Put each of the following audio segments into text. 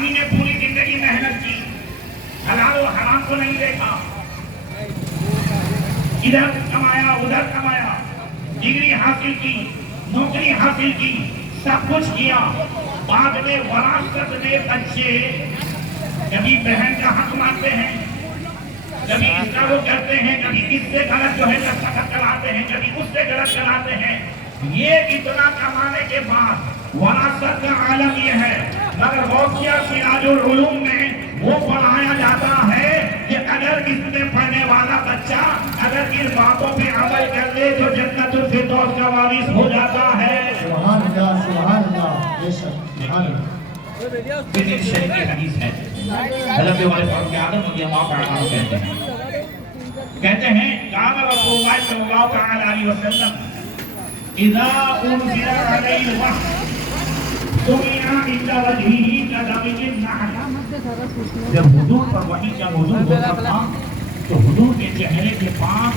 آدمی نے پوری زندگی محنت کی، حلال و حرام کو نہیں دیکھا، ادھر کمایا ادھر کمایا، ڈگری حاصل کی، نوکری حاصل کی، سب کچھ کیا، بعد میں وراثت میں بچے کبھی بہن کا حق مانتے ہیں، کبھی اس کا وہ کرتے ہیں، کبھی اس سے غلط جو ہے دستخط کراتے ہیں، کبھی اس سے غلط کراتے ہیں۔ یہ اتنا کمانے کے بعد وراثت کا عالم یہ ہے، مگر غوثیہ سراج العلوم میں وہ پڑھایا جاتا ہے کہ اگر اس میں پڑھنے والا بچہ اگر ان باتوں پہ عمل کر لے تو جنت الفردوس کا وارث ہو جاتا ہے۔ سبحان اللہ، سبحان اللہ، بے شک، سبحان اللہ۔ یہ شریف کی حدیث ہے، حضرت والے فاروق اعظم رضی اللہ عنہ کہتے ہیں قال رسول اللہ صلی اللہ تعالی علیہ وسلم اذا انزل علی الوحی سمع عند وجهه كدمج النحل۔ جب حضور پر وحی کا نزول ہوتا تھا تو حضور کے چہرے کے پاس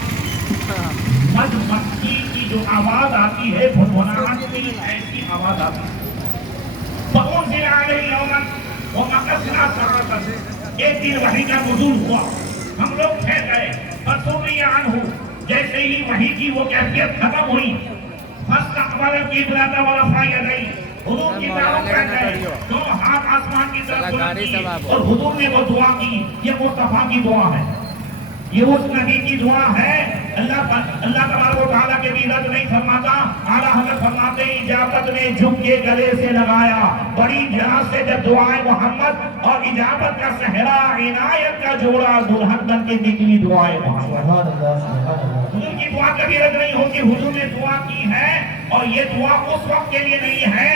مد مکھی کی جو آواز آتی ہے بھنبھناہٹ کی ایسی آواز آتی ہے۔ فَأُنزِلَ عَلَيْهِ يَوْمًا وَمَكَثْنَا سَنَةً۔ ایک دن وحی کا نزول ہوا، ہم لوگ ٹھہر گئے، فَسُمِّيَ عَنْهُ، جیسے ہی وحی کی وہ کیفیت ختم ہوئی، فَاسْتَقْبَلَ الْقِبْلَةَ وَرَفَعَ يَدَيْهِ، حضور کی طرف کر گئے، دونوں ہاتھ آسمان کی طرف بلند کیے اور حضور نے وہ دعا کی۔ یہ مصطفیٰ کی دعا ہے، یہ اس نبی کی دعا ہے۔ اللہ تبارک و تعالیٰ کے بھی رد نہیں فرماتا، اعلیٰ حضرت فرماتے ہیں اجابت نے جھک کے گلے سے لگایا، بڑی جہاز سے جب دعائے محمد اور اجابت کا صحرا عنایت کا جوڑا دلہن بن کے نکلی دعائے محمد۔ حضور کی دعا کبھی رد نہیں ہوتی، حضور نے دعا کی ہے اور یہ دعا اس وقت کے لیے نہیں ہے،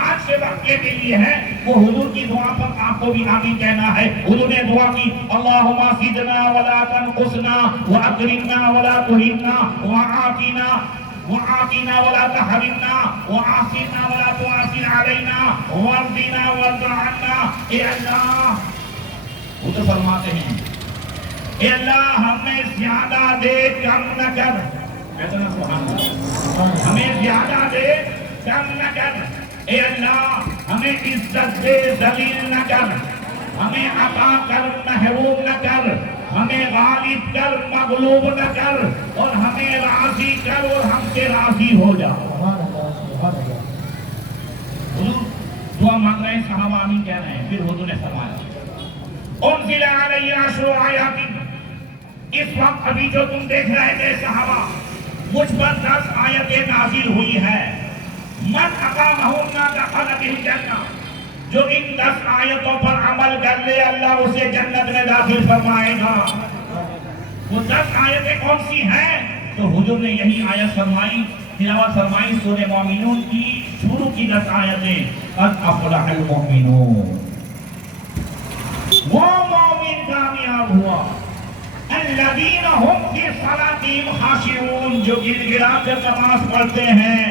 آج کے وقت کے لیے ہے۔ وہ حضور کی دعا پر آپ کو بھی آمین کہنا ہے۔ حضور نے دعا کی اللہم زدنا ولا تنقصنا واکرمنا ولا تہنا وعافنا ولا تحرمنا وعافنا ولا تعافر علینا وارضنا وارض عنا۔ اے اللہ، حضور فرماتے ہیں اے اللہ ہمیں زیادہ دے کم نہ کر، کہتے ہیں سبحان اللہ، ہمیں زیادہ دے کم نہ کر، اے اللہ ہمیں عزت دے ذلیل نہ کر، ہمیں عطا کر محروم نہ کر، ہمیں غالب کر مغلوب نہ کر، اور ہمیں راضی کر اور ہم سے راضی ہو جا۔ حضور دعا مانگ رہے ہیں، صحابہ آمین کہہ رہے ہیں، پھر حضور نے فرمایا انزل علی عشر آیات، اس وقت ابھی جو تم دیکھ رہے تھے صحابہ، مجھ پر 10 آیتیں نازل ہوئی ہے، من اقامہن دخل بہ الجنہ، جو ان 10 آیتوں پر عمل کر لے اللہ اسے جنت میں داخل فرمائے گا۔ وہ 10 آیتیں کون سی ہیں؟ تو حضور نے یہی آیت فرمائی، تلاوت فرمائی سورہ مومنون کی شروع کی 10 آیتیں، قد افلح المؤمنون، وہ مومن کامیاب ہوا، الذین هم فی صلاتہم خاشعون، جو گر گرا کر نماز پڑھتے ہیں،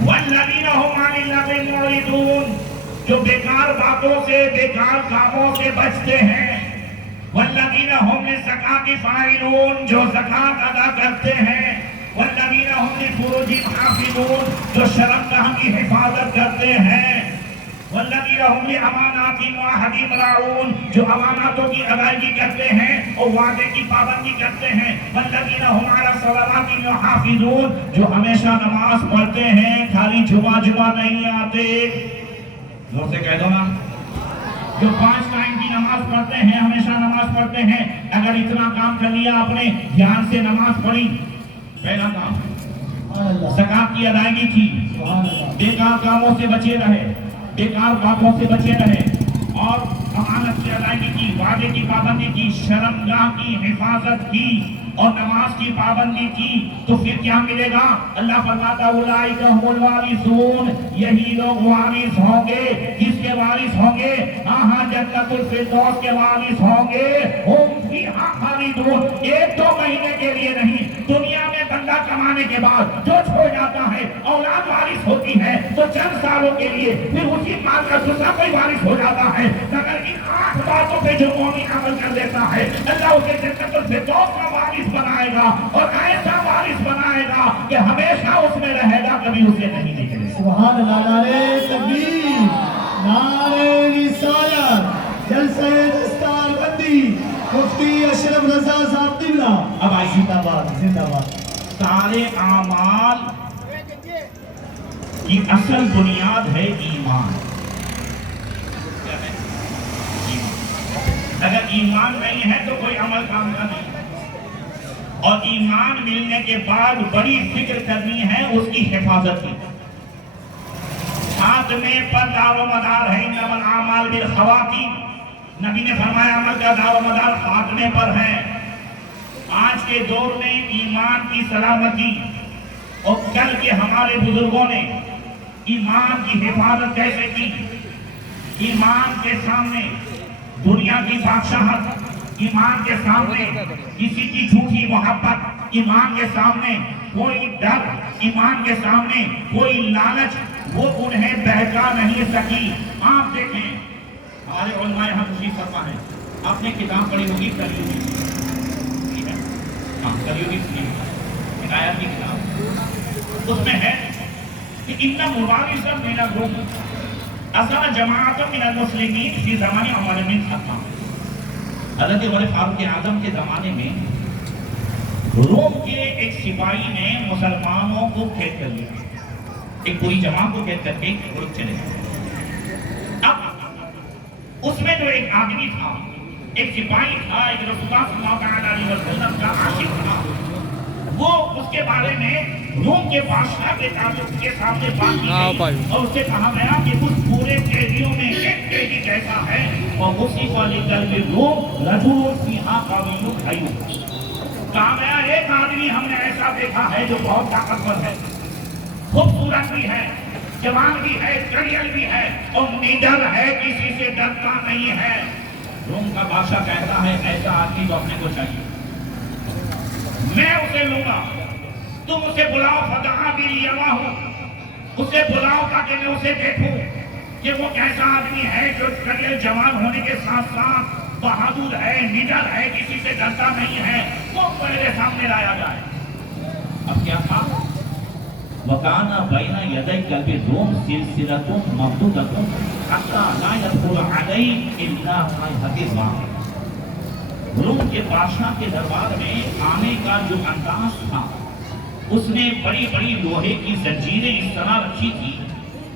والذین هم عن اللغو معرضون، جو بیکار باتوں سے بیکار کاموں سے بچتے ہیں، والذین هم للزکاۃ فاعلون، جو زکات ادا کرتے ہیں، والذین هم لفروجہم حافظون، جو شرمگاہ کی حفاظت کرتے ہیں، والذین هم لاماناتہم وعہدہم راعون، جو اماناتوں کی ادائیگی کرتے ہیں اور وعدے کی پابندی کرتے ہیں، والذین هم علی صلواتہم یحافظون، جو ہمیشہ نماز پڑھتے ہیں، خالی جمعہ نہیں آتے، زور سے کہہ دو نا، جو 5 ٹائم کی نماز پڑھتے ہیں، ہمیشہ نماز پڑھتے ہیں۔ اگر اتنا کام کر لیا آپ نے، دھیان سے نماز پڑھی، پہلا کام زکات کی ادائیگی کی، بیکار کاموں سے بچے رہے، بیکار باتوں سے بچے رہے، اور امانت کی ادائیگی کی، وعدے کی پابندی کی، شرمگاہ کی حفاظت کی اور نماز کی پابندی کی، تو پھر کیا ملے گا؟ اللہ فرماتا اولئک هم الوارثون، یہی لوگ وارث ہوں گے، کس کے وارث ہوں گے؟ ہاں جنت الفردوس کے وارث ہوں گے، ہم فیہا خالدون، 1-2 مہینے کے لیے نہیں، دنیا میں بندہ کمانے کے بعد جو چھوڑ جاتا ہے، اولاد وارث ہوتی ہے تو چند سالوں کے لیے، پھر اسی مال کا دوسرا کوئی وارث ہو جاتا ہے، مگر ان 8 باتوں پہ جو مومن عمل کر لیتا ہے، اللہ اسے جنت الفردوس کا وارث بنائے گا، اور ایسا وارث بنائے گا کہ ہمیشہ اس میں رہے گا، کبھی اسے نہیں نکلے۔ سبحان اللہ، نعرہ تکبیر، نعرہ صاحب قبلہ اب آئیے زندہ باد زندہ باد سارے اعمال کی اصل بنیاد ہے ایمان. کیا ہے؟ ایمان. اگر ایمان نہیں ہے تو کوئی عمل کام کا نہیں. اور ایمان ملنے کے بعد بڑی فکر کرنی ہے اس کی حفاظت کی. خاتمے پر دار و مدار ہے. انما الاعمال بالخواتیم. نبی نے فرمایا عمل کا دار و مدار خاتمے پر ہے. آج کے دور میں ایمان کی سلامتی اور کل کے ہمارے بزرگوں نے ایمان کی حفاظت کیسے کی. ایمان کے سامنے دنیا کی بادشاہت, ایمان کے سامنے کسی کی جھوٹی محبت, ایمان کے سامنے کوئی ڈر, ایمان کے سامنے کوئی لالچ, وہ انہیں بہکا نہیں سکی. آپ دیکھیں ہمارے علماء یہاں تشریف فرما ہے. آپ نے کتاب پڑھی ہوگی کلیوگی, ٹھیک ہے, ہاں کلیوگی ہدایت کی کتاب. اس میں ہے کہ ان مبارزا من الروم اصل جماعت من المسلمین فی زمان عمر بن الخطاب. حضرت عمر فاروق اعظم کے زمانے میں روم کے ایک سپاہی نے مسلمانوں کو قید کر لیا. ایک پوری جماعت کو قید کر کے گروپ چلے گئے. اب اس میں جو ایک آدمی تھا, ایک سپاہی تھا, ایک رسول اللہ صلی اللہ علیہ وسلم کا عاشق تھا, وہ اس کے بارے میں روم کے بادشاہ کے سامنے بات کی گئی اور اس سے کہا گیا کہ اس پورے قیدیوں میں ایک قیدی کیسا ہے, اور اسی کو لے کر کے روم رجل فیہا قوی حی. کہا گیا ایک آدمی ہم نے ایسا دیکھا ہے جو بہت طاقتور ہے, خوبصورت بھی ہے, جوان بھی ہے, کڑیل بھی ہے, اور نڈر ہے, کسی سے ڈرتا نہیں ہے. روم کا بادشاہ کہتا ہے ایسا آدمی تو اپنے کو چاہیے, میں اسے لوں گا, تم اسے بلاؤ. فدعا بلیواہ, اسے بلاؤ تاکہ میں اسے دیکھوں کہ وہ کیسا آدمی ہے جو کڑیل جوان ہونے کے ساتھ ساتھ بہادر ہے, نڈر ہے, کسی سے ڈرتا نہیں ہے. وہ میرے سامنے لایا جائے. اب کیا تھا؟ وَكَانَ بَيْنَ يَدَيْ كَلْبِ الرُّومِ سِلْسِلَةٌ مَمْدُودَةٌ حَتَّى لَا يَدْخُلُ عَلَيْهِ إِلَّا رَيْحَةُ الرَّاحِ. روم کے بادشاہ کے دربار میں آنے کا جو انداز تھا, اس نے بڑی بڑی لوہے کی زنجیریں اس طرح رکھی تھی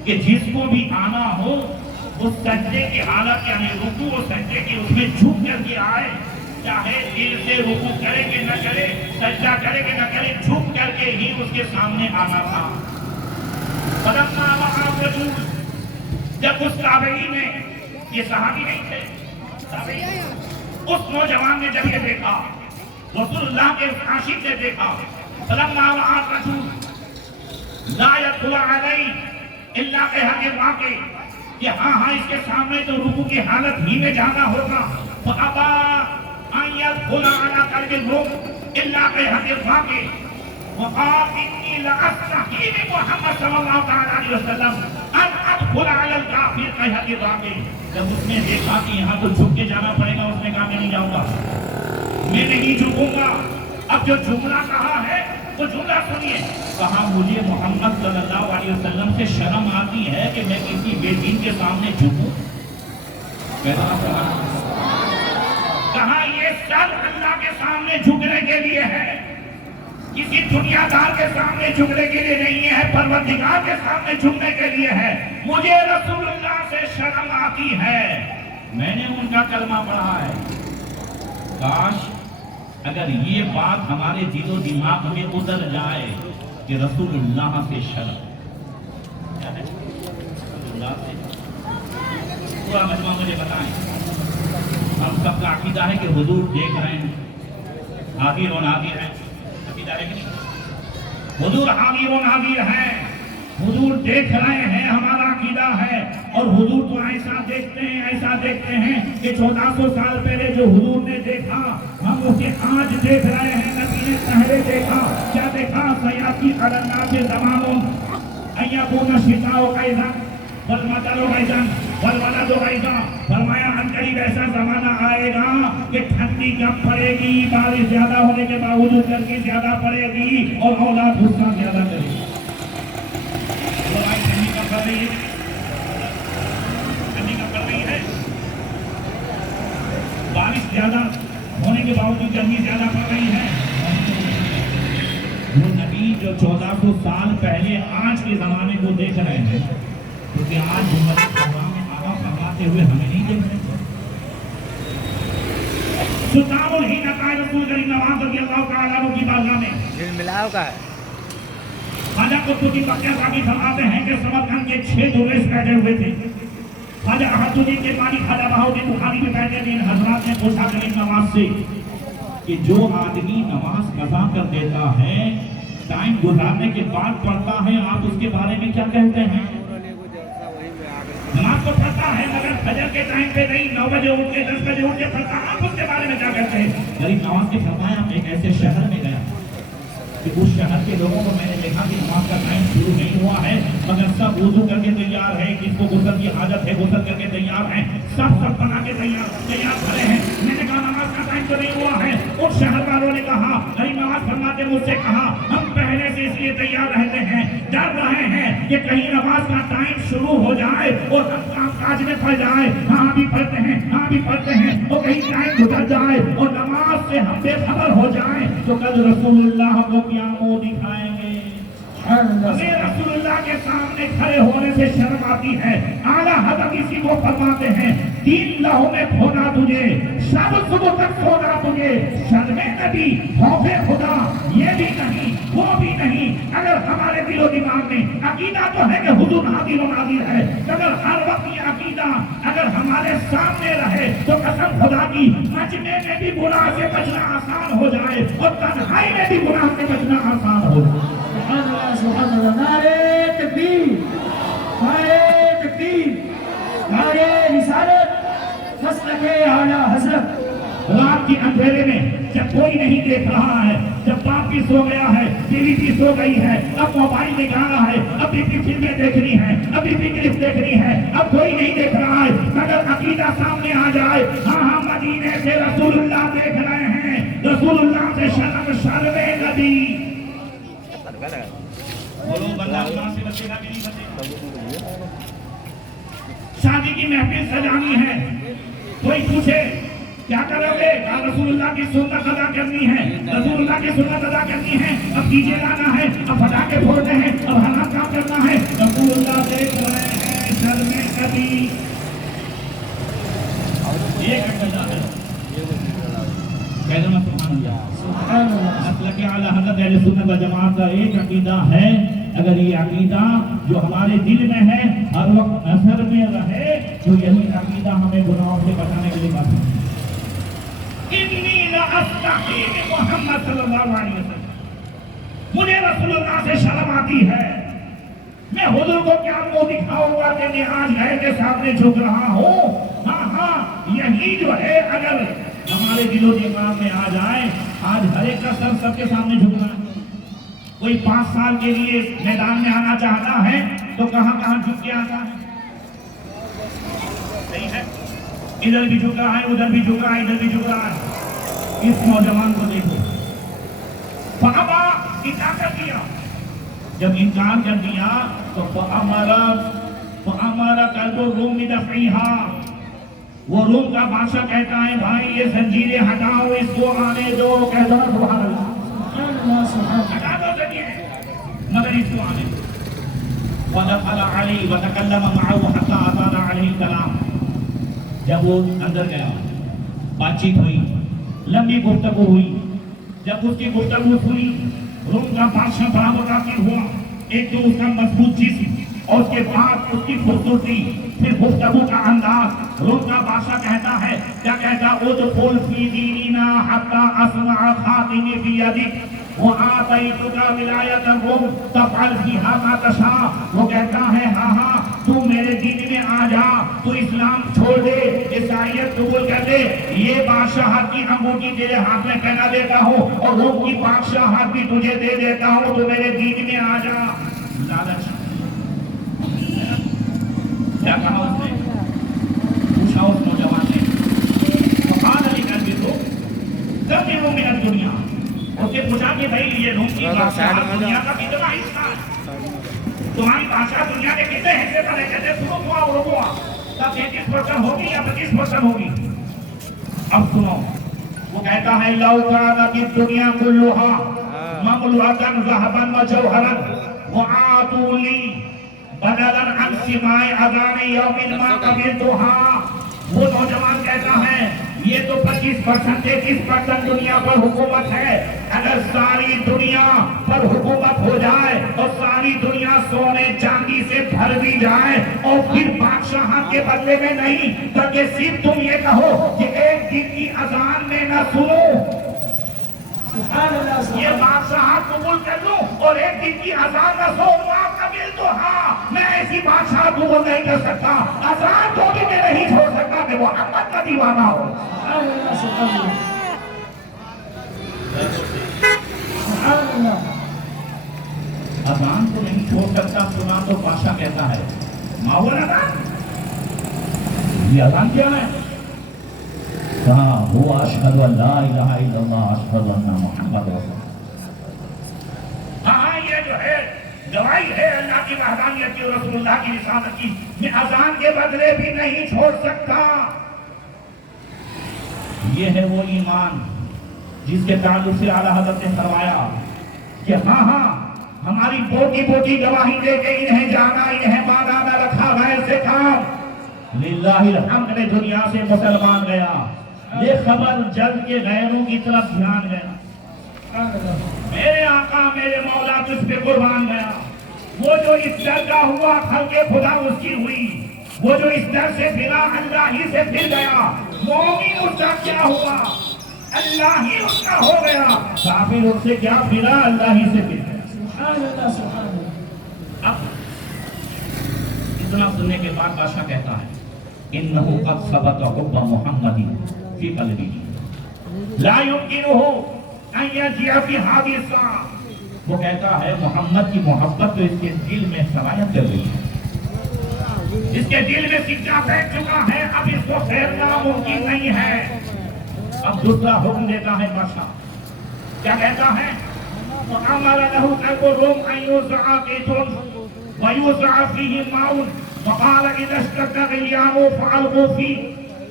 کہ جس کو بھی آنا ہو اس سجدے کی حالت, یعنی رکوع و سجدے کی, اس میں جھک کر کے آئے, چاہے دل سے رکوع کرے کہ نہ کرے, سجدہ کرے کہ نہ کرے, جھک کر کے ہی اس کے سامنے آنا تھا. فلما رأى الرجل, جب اس تابعی نے, یہ صحابی نہیں تھے, تابعی, اس نوجوان نے جب یہ دیکھا, رسول اللہ کے عاشق نے دیکھا, فلما رأى الرجل لا يدخل عليه الا بحق الواقع, کہ ہاں اس کے سامنے تو رکوع کی حالت ہی میں جانا ہوگا. فَأَبَى أَن يَدْخُلَ عَلَى قَلْبِ الرُّومِ إِلَّا بِحَقِّ الْوَاقِعِ وَقَالَ إِنِّي لَأَسْتَحِي مِن مُحَمَّدٍ صلی اللہ علیہ وسلم أَنْ أَدْخُلَ عَلَى الْكَافِرِ بِحَقِّ الْوَاقِعِ. جب اس نے دیکھا کہ یہاں تو جھک کے جانا پڑے گا, اس نے کہا میں نہیں جاؤں گا, میں نہیں جھکوں گا. اب جو جملہ کہا ہے وہ جملہ سنیے. کہا مجھے محمد صلی اللہ علیہ وسلم سے شرم آتی ہے کہ میں کسی بے دین کے سامنے جھکوں. کہا یہ سر اللہ کے سامنے جھکنے کے لیے ہے, کسی دنیا دار کے سامنے جھکنے کے لیے نہیں ہے, پروردگار کے سامنے جھکنے کے لیے ہے. مجھے رسول اللہ سے شرم آتی ہے, میں نے ان کا کلمہ پڑھا ہے. کاش اگر یہ بات ہمارے دل و دماغ میں اتر جائے کہ رسول اللہ سے شرم, کیا ہے رسول اللہ سے, پورا مجمع مجھے بتائیں. ہم سب کا عقیدہ ہے کہ حضور دیکھ رہے ہیں, حاضر و ناظر ہیں. عقیدہ ہے کہ نہیں؟ حضور حاضر و ناظر ہیں, حضور دیکھ رہے ہیں, ہمارا عقیدہ ہے. اور حضور تو ایسا دیکھتے ہیں کہ 1400 سال پہلے جو حضور نے دیکھا ہم اسے آج دیکھ رہے ہیں. نبی نے پہلے دیکھا, کیا دیکھا؟ سیاتی الناس زمانوں ان یکون الشتاء غیظا والمطر غیظا والولد غیظا. فرمایا قریب ایسا زمانہ آئے گا کہ ٹھنڈی کم پڑے گی, بارش زیادہ ہونے کے باوجود گرمی زیادہ پڑے گی, اور اولاد غصہ زیادہ کرے گی. ٹھنڈی کم پڑ رہی ہے, ٹھنڈی کم پڑ رہی ہے, بارش زیادہ ہونے کے باوجود گرمی زیادہ پڑ رہی ہے. وہ نبی جو 1400 سال پہلے آج کے زمانے کو دیکھ رہے ہیں، کیونکہ آج امت میں آگاہ فرماتے ہوئے ہمیں نہیں دیکھ رہے. سلطان الہند عطائے رسول کریم نواز رضی اللہ تعالیٰ عنہ کی بارگاہ میں ملاؤ کا ہے. خواجہ قطب الدین بختیار صاحب فرماتے ہیں کہ سمرقند کے 6 درویش بیٹھے ہوئے تھے. خواجہ احد الدین کے مانی خواجہ بہاؤالدین بخاری میں بیٹھے تھے. حضرات نے پوچھا کریم نواز سے کہ جو آدمی نماز قضا کر دیتا ہے، ٹائم گزارنے کے بعد پڑھتا ہے، آپ اس کے بارے میں کیا کہتے ہیں؟ نماز کو پڑھتا ہے مگر فجر کے ٹائم پہ نہیں، 9 بجے اٹھ کے 10 بجے اٹھ کے پڑھتا، آپ اس کے بارے میں کیا کہتے ہیں؟ غریب نواز کے فرمایا ایک ایسے شہر میں گیا کہ اس شہر کے لوگوں کو میں نے دیکھا کہ نماز کا ٹائم شروع نہیں ہوا ہے مگر سب وضو کر کے تیار ہے، کس کو غسل کی حاجت ہے غسل کر کے تیار ہیں، سب بنا کے تیار کھڑے ہیں. میں نے کہا نماز کا ٹائم تو نہیں ہوا ہے. اس شہر والوں نے کہا، غریب نواز فرماتے مجھ سے کہا ہم پہلے سے اس لیے تیار رہتے ہیں، ڈر رہے ہیں کہ کہیں نماز کا ٹائم شروع ہو جائے اور ہم کام کاج میں پڑ جائے. ہاں بھی پڑھتے ہیں، ہاں بھی پڑھتے ہیں، اور کہیں ٹائم گزر جائے اور نماز سے ہم بے خبر ہو جائیں تو کل رسول اللہ ہم کو کیا منہ دکھائیں گے. ہمیں رسول اللہ کے سامنے کھڑے ہونے سے شرم آتی ہے. اعلیٰ حضرت اسی کو فرماتے ہیں، 3 لہو میں کھونا تجھے، شب صبح تک سونا تجھے، شرم نبی خوف خدا یہ بھی نہیں وہ بھی نہیں. اگر ہمارے دل و دماغ میں عقیدہ تو ہے کہ حضور حاضر و ناظر ہے، اگر ہر وقت یہ عقیدہ اگر ہمارے سامنے رہے تو قسم خدا کی مجمع میں بھی گناہ سے بچنا آسان ہو جائے اور تنہائی میں بھی گناہ سے بچنا آسان ہو جائے. سبحان اللہ سبحان اللہ. نعرے تکبیر، نعرے تکبیر، نعرے رسالت، مسلک اعلیٰ حضرت. رات کے اندھیرے میں جب کوئی نہیں دیکھ رہا ہے، جب باپ بھی سو گیا ہے، بیوی بھی سو گئی ہے، اب موبائل نکالا ہے، اب بھی فلمیں دیکھنی ہے، اب بھی کلپ دیکھنی ہے، اب کوئی نہیں دیکھ رہا ہے مگر عقیدہ سامنے آ جائے. ہاں مدینے سے رسول اللہ دیکھ رہے ہیں، رسول اللہ سے شرم نبی. بولو بندہ اللہ سے بچے گا کہ نہیں بچے گا؟ شادی کی محفل سجانی ہے، کوئی پوچھے کیا کرو گے؟ رسول اللہ کی سنت ادا کرنی ہے، رسول اللہ کی سنت ادا کرنی ہے. اب ڈیجے لانا ہے، اب پٹاخے پھوڑنے ہیں، اب حرام کام کرنا ہے. رسول اللہ دیکھ رہے ہیں شرم نبی. ایک عقیدہ ہے، کہہ دو نا سبحان اللہ. سبحان اللہ. مسلک اعلیٰ حضرت اہل سنت و جماعت کا ایک عقیدہ ہے. اگر یہ عقیدہ جو ہمارے دل میں ہے ہر وقت نظر میں رہے تو یہی عقیدہ ہمیں گناہوں سے بچانے کے لیے کافی ہے. انی لاستحی من محمد صلی اللہ علیہ وسلم. مجھے رسول اللہ سے شرم آتی ہے. میں حضور کو کیا منہ دکھاؤں گا کہ میں آج گھر کے سامنے جھک رہا ہوں. ہاں یہی جو ہے اگر ہمارے دل و دماغ میں آ جائے، آج ہر ایک کا سر سب کے سامنے جھکنا ہے. کوئی 5 سال کے لیے میدان میں آنا چاہتا ہے تو کہاں کہاں جھک کے آتا ہے. صحیح ہے، ادھر بھی جھک رہا ہے، ادھر بھی جھک رہا ہے، ادھر بھی جھک رہا ہے. اس نوجوان کو دیکھو، فابا انکار کر دیا. جب انکار کر دیا تو فامر قلب الروم بدفعها. وہ روم کا بادشاہ کہتا ہے بھائی یہ زنجیریں ہٹاؤ، اس کو آنے دو. کہہ دو سبحان اللہ. سبحان اللہ سبحان اللہ. ہٹا دو زنجیریں مگر اس کو آنے دو. ودخل علی وتکلم معه حتى اطال علیہ الکلام. جب وہ اندر گیا، بات چیت ہوئی، لمبی گفتگو ہوئی. جب اس کی گفتگو ہوئی، روم کا بادشاہ بڑا متاثر ہوا. ایک تو اس کا مضبوط جسم اور اس کے بعد اس کی خوبصورتی، پھر گفتگو کا انداز. روم کا بادشاہ کہتا ہے، کیا کہتا؟ ادخل فی دیننا حتی اسمع خاتمی فی یدک وآتیتک ولایت الروم تفعل فیہا ما تشاء. وہ کہتا ہے ہاں تو میرے دین میں آ جا، تو اسلام چھوڑ دے، عیسائیت قبول کر دے. یہ بادشاہت کی انگوٹھی تیرے ہاتھ میں پہنا دیتا ہوں اور روم کی بادشاہت بھی تجھے دے دیتا ہوں، تو میرے دین میں آ جا. لالچ. کیا کہا اس نے؟ پوچھا اس نوجوان نے، فقال علی کر بھی تو کب بھی روم من دنیا. اس نے پوچھا کہ بھائی یہ روم کی بادشاہ دنیا کا کتنا حصہ ہے؟ تمہاری بادشاہ دنیا کے کتنے حصے پر ہے؟ کہتے سنو ہوا وہ ہوا تب 33% ہوگی یا 25% ہوگی. اب سنو، وہ کہتا ہے لو کانت الدنیا کلھا مملوءۃ ذهبا وجوہرا وآتوا لی بدلا عن سماع اذان یوم ما قبلتها. وہ نوجوان کہتا ہے یہ تو 25% 30% دنیا پر حکومت ہے. اگر ساری دنیا پر حکومت ہو جائے اور ساری دنیا سونے چاندی سے بھر دی جائے اور پھر بادشاہ کے بدلے میں نہیں بلکہ صرف تم یہ کہو کہ ایک دن کی اذان میں نہ سنو، یہ بادشاہ قبول کر لوں اور ایک دن کی اذان نہ سو قبل تو ہاں میں ایسی بادشاہ قبول نہیں کر سکتا. اذان تو بھی میں نہیں چھوڑ سکتا کہ وہ محمد کا دیوانہ ہو. اذان کو نہیں چھوڑ سکتا سنا تو بادشاہ کہتا ہے ماحول اذان یہ اذان کیا ہے؟ کہا وہ اشہد ان لا الہ الا اللہ اشہد ان محمد رسول اللہ. ہاں یہ جو ہے گواہی ہے اللہ کی وحدانیت کی اور رسول اللہ کی رسالت کی. میں اذان کے بدلے بھی نہیں چھوڑ سکتا. یہ ہے وہ ایمان جس کے تعلق سے اعلیٰ حضرت نے فرمایا کہ ہاں ہماری بوٹی بوٹی گواہی دے کے انہیں جانا انہیں مانا نہ رکھا غیر سے کام. للہ الحمد نے دنیا سے مسلمان گیا، یہ خبر جلد کے غیروں کی طرف دھیان گیا. میرے آقا میرے مولا تجھ پہ قربان گیا. وہ جو اس در کا ہوا خلق خدا اس کی ہوئی، وہ جو اس در سے پھرا اللہ ہی سے پھر گیا. مومن اس کا کیا ہوا؟ اللہ ہی اس کا ہو گیا. کافر اس سے کیا پھرا؟ اللہ ہی سے پھر گیا. اب اتنا سننے کے بعد بادشاہ کہتا ہے انہو قد ثبت حب محمد فی قلبی لا یمکنہ ان یجیع فی ہذہ الساعہ. وہ کہتا ہے محمد کی محبت تو اس کے دل میں سرایت کر رہی ہے، اس کے دل میں سکہ بیٹھ چکا ہے، اب اس کو پھیرنا ممکن نہیں ہے. اب دوسرا حکم دیتا ہے بادشاہ، کیا کہتا ہے؟ وَأَمَرَ لَهُ كَلْبُ الرُّومِ أَن يُوزَعَ قِيتٌ وَيُوزَعَ فِيهِ مَاءٌ وَقَالَ إِذَا اشْتَدَّ غِلْيَانُ فَأَلْقُوا فِيهِ.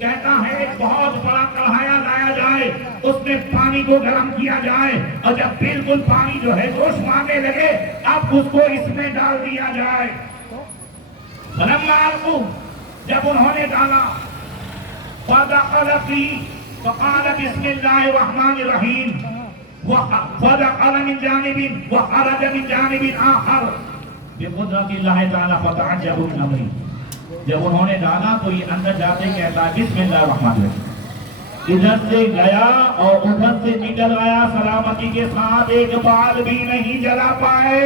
کہتا ہے ایک بہت بڑا کڑھایا لایا جائے، اس میں پانی کو گرم کیا جائے اور جب بالکل پانی جو ہے جوش مارنے لگے اب اس کو اس میں ڈال دیا جائے. فَلَمَّا أَلْقُوا جب انہوں نے ڈالا فَدَخَلَ فِيهِ فَقَالَ بِسْمِ اللَّهِ الرَّحْمَنِ الرَّحِيمِ فَدَخَلَ مِنْ جَانِبٍ وَخَرَجَ مِنْ جَانِبٍ آخَرَ بِقُدْرَتِ اللَّهِ تَعَالَى فَتَعَجَّبُوا مِنْ أَمْرِهِ. جب انہوں نے ڈالا تو یہ اندر جاتے ہی کہتا ہے بسم اللہ الرحمن الرحیم. ادھر سے گیا اور ادھر سے نکل آیا سلامتی کے ساتھ، ایک بال بھی نہیں جلا پائے،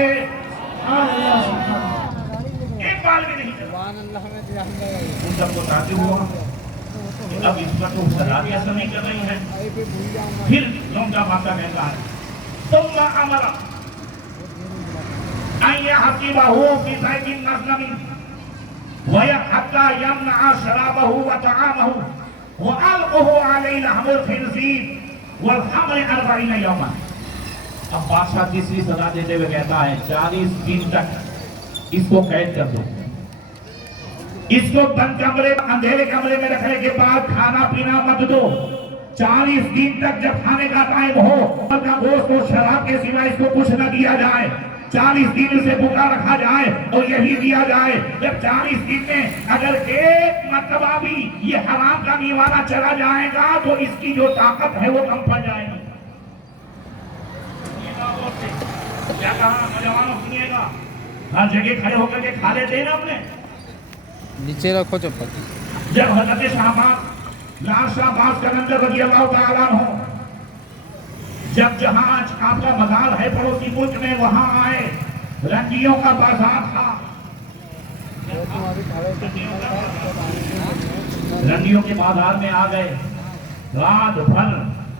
ایک بال بھی نہیں جلا. ان سب کو تعجب ہوا کہ اب اس پر تو صلاحیت ایسا نہیں کر رہی ہے. پھر لوگوں کا بادشاہ کہتا ہے ثم امر ان يحسبه في زيت مسلم وحتى يمنع شرابه وطعامه وألقه عليه لحم الخنزير والخمر 40 يوما. اب بادشاہ تیسری سزا دیتے ہوئے کہتا ہے 40 دن تک اس کو قید کر دو، اس کو بند کمرے اندھیرے کمرے میں رکھنے کے بعد کھانا پینا مت دو. 40 دن تک جب کھانے کا ٹائم ہو کا گوشت اور شراب کے سوا اس کو کچھ نہ دیا جائے. 40 دن اسے بھوکا رکھا جائے اور یہی دیا جائے. جب 40 دن میں اگر ایک مرتبہ بھی یہ حرام کا نیوالا چلا جائے گا تو اس کی جو طاقت ہے وہ کم پڑ جائے گی. کیا کہا نوجوانوں سنیے گا، ہر جگہ کھڑے ہو کر کے کھا لیتے ہیں نا اپنے. نیچے رکھو چپل. جب حضرت شہباز لال شہباز قلندر رضی اللہ تعالیٰ عنہ جب جہاں آپ کا مزار ہے پڑوسی ملک میں وہاں آئے، رنگیوں کا بازار تھا، رنگیوں کے بازار میں آ گئے. رات بھر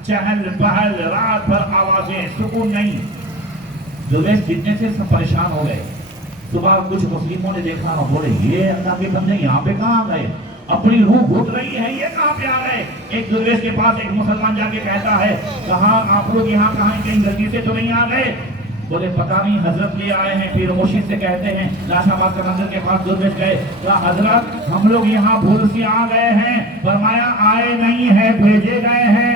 چہل پہل، رات بھر آوازیں، سکون نہیں. درویش جتنے سے سب پریشان ہو گئے. صبح کچھ مسلموں نے دیکھا اور بولے یہ اللہ کے بندے یہاں پہ کہاں گئے، اپنی روح گھٹ رہی ہے، یہ کہاں پہ آ گئے. ایک درویش کے پاس ایک مسلمان جا کے کہتا ہے کہاں آپ لوگ یہاں کہیں کہیں غلطی سے تو نہیں آ گئے؟ بولے پتہ نہیں حضرت لے آئے ہیں. پھر مرشد سے کہتے ہیں لاشا آباد قلندر کے پاس درویش گئے، کہا حضرت ہم لوگ یہاں بھول سے آ گئے ہیں. فرمایا آئے نہیں ہیں، بھیجے گئے ہیں.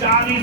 40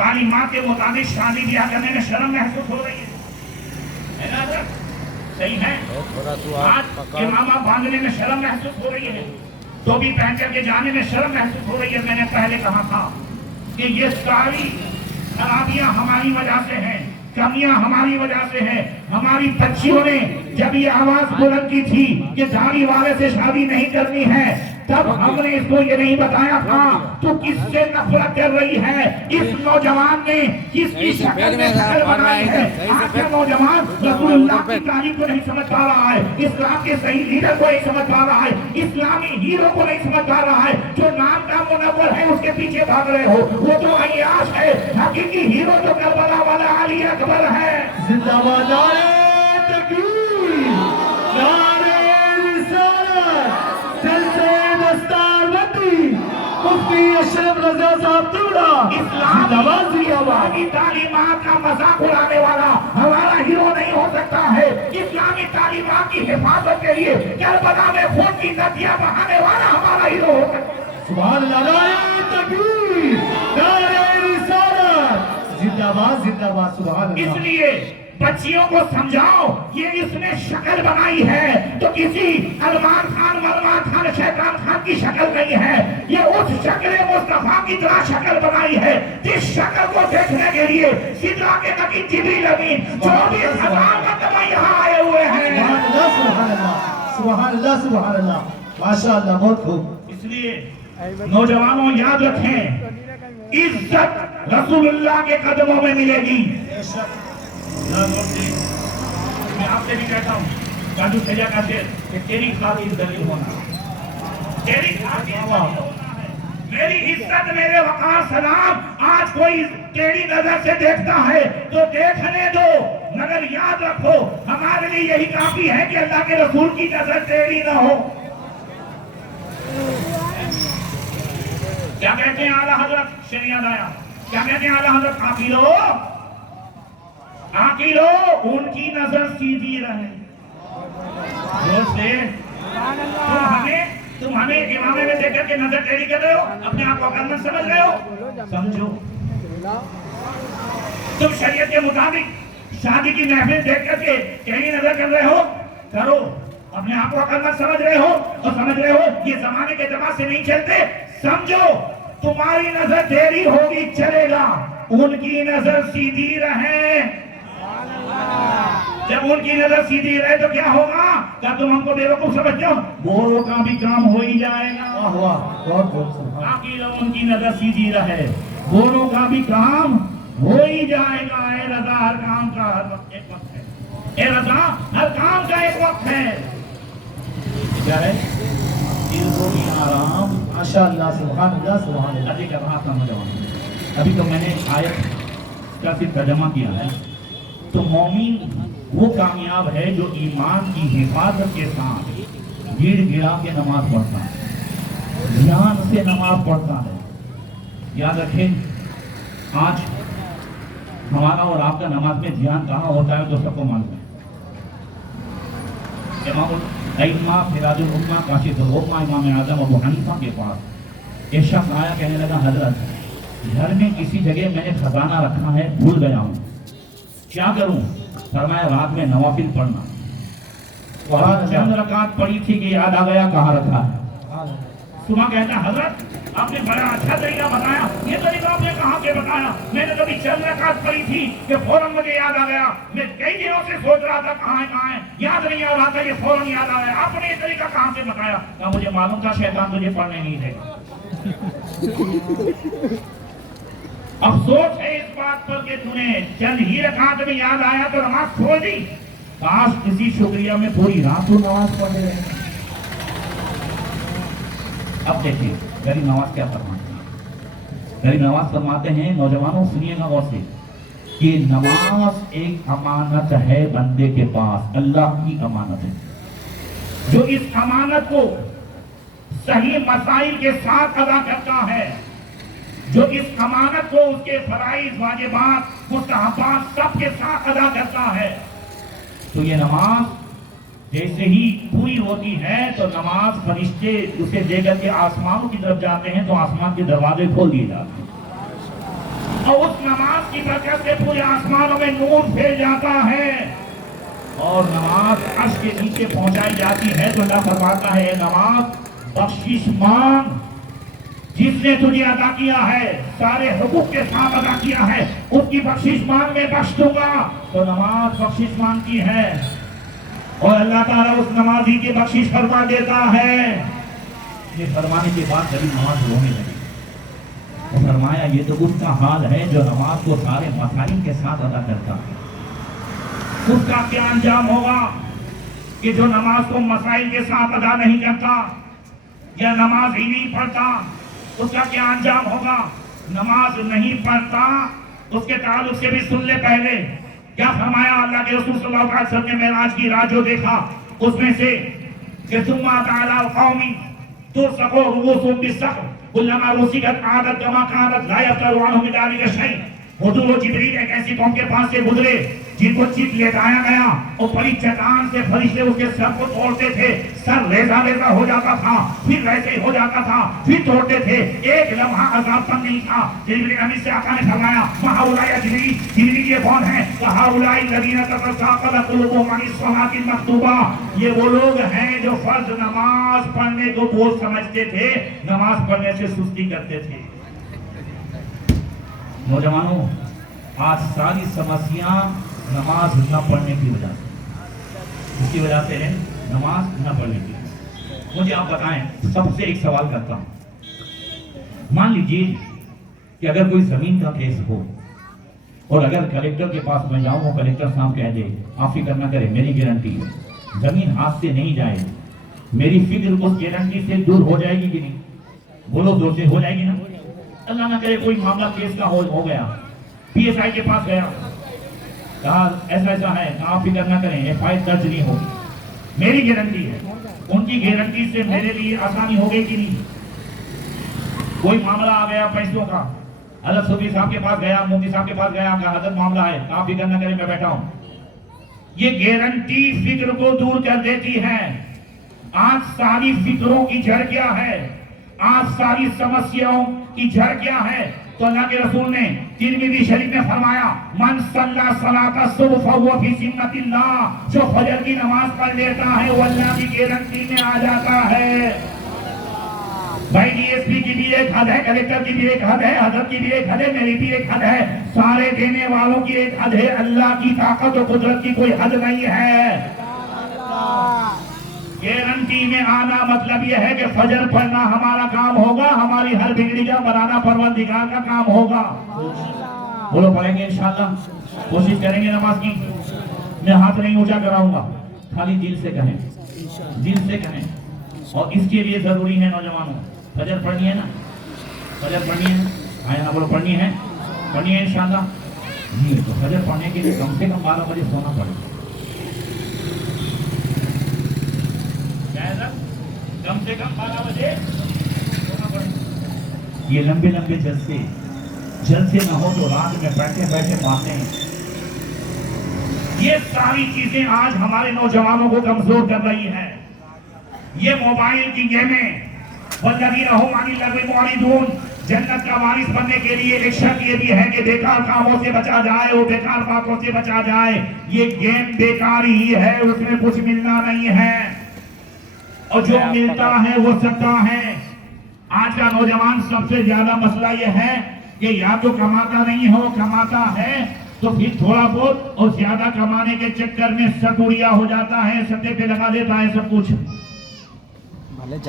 تعلیمات کے مطابق شادی بیاہ کرنے میں شرم محسوس ہو رہی ہے نا حضرت؟ صحیح ہے. تھوڑا تو آج آپ امامہ باندھنے میں شرم محسوس ہو رہی ہے, ٹوپی پہن کر کے جانے میں شرم محسوس ہو رہی ہے. میں نے پہلے کہا تھا کہ یہ ساری خرابیاں ہماری وجہ سے ہیں, کمیاں ہماری وجہ سے ہیں. ہماری بچیوں نے جب یہ آواز بلند کی تھی کہ داڑھی والے سے شادی نہیں کرنی ہے, تب ہم نے اس کو یہ نہیں بتایا تھا تو کس سے نفرت کر رہی ہے. اس نوجوان نے کس کی شکل میں شکل بنائی ہے. آج کا نوجوان رسول اللہ کی تعلیم کو نہیں سمجھ پا رہا ہے, اسلام کے صحیح لیڈر کو نہیں سمجھ پا رہا ہے, اسلامی ہیرو کو نہیں سمجھ پا رہا ہے. جو نام کا منور ہے اس کے پیچھے بھاگ رہے ہو, وہ تو عیاش ہے. حقیقی ہیرو جو کربلا والا علی اکبر ہے. زندہ باد نعرہ تکبیر, نعرہ رسالت, جلسے دستار بندی, مفتی اشرف رضا صاحب توڑا. اسلام کی تعلیمات کا مذاق اڑانے والا ہمارا ہیرو نہیں ہو سکتا ہے. اسلامی تعلیمات کی حفاظت کے لیے کربلا میں خون کی ندیاں بہانے والا ہمارا ہیرو ہو سکتا ہے. سبحان اللہ, نعرہ تکبیر, نعرہ رسالت, زندہ باد زندہ باد. سبحان اس اللہ. لیے بچیوں کو سمجھاؤ یہ اس نے شکل بنائی ہے تو کسی سلمان خان, ملمان خان, شیطان خان کی شکل نہیں ہے. یہ اس شکل مصطفیٰ کی طرح شکل بنائی ہے جس شکل کو دیکھنے کے لیے سدرا کے نبی جبریل امین 24,000 مرتبہ یہاں آئے ہوئے ہیں. سبحان اللہ, سبحان اللہ, سبحان اللہ, ماشاء اللہ, بہت خوب. اس لیے نوجوانوں یاد رکھیں, عزت رسول اللہ کے قدموں میں ملے گی. میں آپ سے بھی کہتا ہوں, کاجو سجا کا شعر کہ تیری خاطر ذلیل ہونا, تیری خاطر ذلیل ہونا ہے. میری عزت, میرے وقار سلام. آج کوئی ٹیڑھی نظر سے دیکھتا ہے تو دیکھنے دو, مگر یاد رکھو ہمارے لیے یہی کافی ہے کہ اللہ کے رسول کی نظر ٹیڑھی نہ ہو. کیا کہتے ہیں اعلیٰ حضرت, شعر یاد آیا, کیا کہتے ہیں اعلیٰ حضرت, عاقلو ان کی نظر سیدھی رہے. تم ہمیں امامے میں دیکھ کر کے نظر ٹیڑھی کر رہے ہو, اپنے آپ کو عقلمند سمجھ رہے ہو, سمجھو. تم شریعت کے مطابق شادی کی محفل دیکھ کر کے ٹیڑھی نظر کر رہے ہو, کرو. اپنے آپ کو عقلمند سمجھ رہے ہو اور سمجھ رہے ہو یہ زمانے کے اعتبار سے نہیں چلتے, سمجھو. تمہاری نظر ٹیڑھی ہوگی چلے گا, ان کی نظر سیدھی رہے. جب ان کی نظر سیدھی رہے تو کیا ہوگا؟ کیا تم ہم کو بیوقوف سمجھتے ہو؟ گوروں کا بھی کام ہو ہی جائے گا. بہت بہت. عاقل ان کی نظر سیدھی رہے, گوروں کا بھی کام ہو ہی جائے گا. اے رضا, ہر کام کا ہر وقت ایک وقت ہے. اے رضا, ہر کام کا ایک وقت ہے. کیا ہے؟ دل کو بھی آرام. ماشاء اللہ, سبحان اللہ, سبحان اللہ. ابھی کا بات سمجھ آؤں, ابھی تو میں نے آیت کا صرف ترجمہ کیا ہے. تو مومن وہ کامیاب ہے جو ایمان کی حفاظت کے ساتھ گڑ گڑا کے نماز پڑھتا ہے, دھیان سے نماز پڑھتا ہے. یاد رکھیں, آج ہمارا اور آپ کا نماز میں دھیان کہاں ہوتا ہے تو سب کو معلوم ہے. امام الائمہ سراج الامہ کاشف الغمہ امام اعظم ابو حنیفہ کے پاس ایک شخص آیا, کہنے لگا حضرت گھر میں کسی جگہ میں نے خزانہ رکھا ہے, بھول گیا ہوں, کیا کروں؟ فرمایا رات میں نوافل پڑھنا. چند رکعت پڑھی تھی کہ یاد آ گیا کہاں رکھا ہے. صبح کہتا ہے حضرت آپ نے بڑا اچھا طریقہ بتایا, یہ طریقہ آپ نے کہاں سے بتایا؟ میں نے کبھی چند رکعت پڑھی تھی کہ فوراً مجھے یاد آ گیا. میں کئی دنوں سے سوچ رہا تھا کہاں ہے, یاد نہیں آ رہا تھا, یہ فوراً یاد آ گیا. آپ نے یہ طریقہ کہاں سے بتایا؟ کہا مجھے معلوم تھا شیطان تجھے پڑھنے نہیں دے گا. افسوس ہے اس بات پر کہ تمہیں چند ہی رکعت میں یاد آیا تو نماز چھوڑ دی. کاش کسی شکریہ میں پوری رات کو نماز پڑھ رہے. اب دیکھیں غریب نواز کیا فرماتے ہیں. غریب نواز فرماتے ہیں, نوجوانوں سنیے گا غور سے, کہ نماز ایک امانت ہے بندے کے پاس, اللہ کی امانت ہے. جو اس امانت کو صحیح مسائل کے ساتھ ادا کرتا ہے, جو اس امانت کو اس کے فرائض, واجبات, مستحبات سب کے ساتھ ادا کرتا ہے, تو یہ نماز جیسے ہی پوری ہوتی ہے تو نماز فرشتے اسے دے کر کے آسمانوں کی طرف جاتے ہیں تو آسمان کے دروازے کھول دیے جاتے ہیں. اور اس نماز کی برکت سے پورے آسمانوں میں نور پھیل جاتا ہے اور نماز عرش کے نیچے پہنچائی جاتی ہے تو اللہ فرماتا ہے نماز بخشش مانگ، جس نے تجھے ادا کیا ہے سارے حقوق کے ساتھ ادا کیا ہے اس کی بخشش مانگ میں بخش دوں گا۔ تو نماز بخشش مانگتی ہے اور اللہ تعالیٰ اس نمازی کی بخشش فرما دیتا ہے۔ یہ فرمانے کے بعد کبھی نماز رونے لگی اور فرمایا یہ تو اس کا حال ہے جو نماز کو سارے مسائل کے ساتھ ادا کرتا ہے، اس کا کیا انجام ہوگا کہ جو نماز کو مسائل کے ساتھ ادا نہیں کرتا یا نماز ہی نہیں پڑھتا، اس کا کیا انجام ہوگا؟ نماز نہیں پڑھتا اس کے تعلق سے بھی سن لے پہلے کیا فرمایا اللہ کے رسول صلی اللہ علیہ وسلم نے معراج کی رات جو دیکھا اس میں سے کہ ثم تعالی قوم ترسقوا رؤوسهم بالصخر كلما رسقت عادت كما كانت لا يفتر عنهم من ذلك شيء۔ حضور و جبریل ایک ایسی قوم کے پاس سے گزرے جن کو چیت لیٹایا گیا اور بڑی چٹان سے فرشتے اس کے سر کو توڑتے تھے، سر ریزہ ریزہ ہو جاتا تھا، پھر ویسے ہو جاتا تھا، پھر توڑتے تھے، ایک لمحہ عذاب تک نہیں تھا۔ جبریل امین سے آقا نے فرمایا ہؤلاء جبریل، جبریل یہ کون ہے؟ ہؤلاء الذین تتساقط قلوبهم عن الصلاۃ المکتوبہ، یہ وہ لوگ ہیں جو فرض نماز پڑھنے کو بوجھ سمجھتے تھے، نماز پڑھنے سے سستی کرتے تھے۔ نوجوانوں آج ساری سمسیا نماز نہ پڑھنے کی وجہ سے، اس کی وجہ سے ہے نماز نہ پڑھنے کی۔ مجھے آپ بتائیں، سب سے ایک سوال کرتا ہوں، مان لیجیے کہ اگر کوئی زمین کا کیس ہو اور اگر کلیکٹر کے پاس میں جاؤں وہ کلیکٹر صاحب کہہ دے آپ فکر نہ کرے میری گارنٹی ہے زمین ہاتھ سے نہیں جائے، میری فکر اس گارنٹی سے دور ہو جائے گی کہ نہیں؟ بولو زور سے ہو جائے گی نا؟ اللہ نہ کرے کوئی معاملہ کیس کا ہو گیا، پی ایس آئی کے پاس گیا، کہا ایسا ایسا ہے، کہا فکر نہ کریں ایف آئی درج نہیں ہوگی، میری گارنٹی ہے، ان کی گارنٹی سے میرے لیے آسانی ہو گئی کہ نہیں؟ کوئی معاملہ آ گیا پیسوں کا، حضرت صوفی صاحب کے پاس گیا، مفتی صاحب کے پاس گیا، کہا حضرت معاملہ ہے، کہا فکر نہ کریں میں بیٹھا ہوں۔ یہ گارنٹی فکر کو دور کر دیتی ہے۔ آج ساری فکروں کی جڑ کیا ہے؟ آج ساری سمسیاؤں کی جڑ کیا ہے؟ تو اللہ کے رسول نے ترمذی شریف میں فرمایا من صلی صلاۃ الصبح فهو فی ذمۃ اللہ، جو فجر کی نماز پڑھ لیتا ہے وہ اللہ کی گارنٹی میں آ جاتا ہے۔ بھائی ڈی ایس پی کی بھی ایک حد ہے، کلیکٹر کی بھی ایک حد ہے، حضرت کی بھی ایک حد ہے، میری بھی ایک حد ہے، سارے دینے والوں کی ایک حد ہے، اللہ کی طاقت و قدرت کی کوئی حد نہیں ہے۔ گارنٹی میں آنا مطلب یہ ہے کہ فجر پڑھنا ہمارا کام ہوگا، ہماری ہر بگڑی کا بنانا پروردگار کا کام ہوگا۔ بولو پڑھیں گے انشاءاللہ، کوشش کریں گے نماز کی۔ میں ہاتھ نہیں اونچا کراؤں گا، خالی دل سے کہیں، دل سے کہیں۔ اور اس کے لیے ضروری ہے نوجوانوں، فجر پڑھنی ہے نا، فجر پڑھنی ہے، آیا نا، بولو پڑھنی ہے، پڑھنی ہے انشاءاللہ۔ جی تو فجر پڑھنے کے لیے کم سے کم 12 بجے سونا پڑے گا، کم سے کم 12 بجے سونا پڑے گا۔ یہ لمبے لمبے جلسے نہ ہو تو رات میں بیٹھے بیٹھے مارتے ہیں۔ یہ ساری چیزیں آج ہمارے نوجوانوں کو کمزور کر رہی ہیں۔ یہ موبائل کی گیمیں، والذین هم عن اللغو معرضون، جنت کا وارث بننے کے لیے ایک شرط یہ بھی ہے کہ بیکار کاموں سے بچا جائے اور بیکار باتوں سے بچا جائے۔ یہ گیم بیکار ہی ہے، اس میں کچھ ملنا نہیں ہے، اور جو ملتا ہے وہ ستا ہے۔ آج کا نوجوان سب سے زیادہ مسئلہ یہ ہے کہ یا تو کماتا نہیں ہو، کماتا ہے تو پھر تھوڑا بہت اور زیادہ کمانے کے چکر میں سٹوریا ہو جاتا ہے، سٹے پہ لگا دیتا ہے سب کچھ۔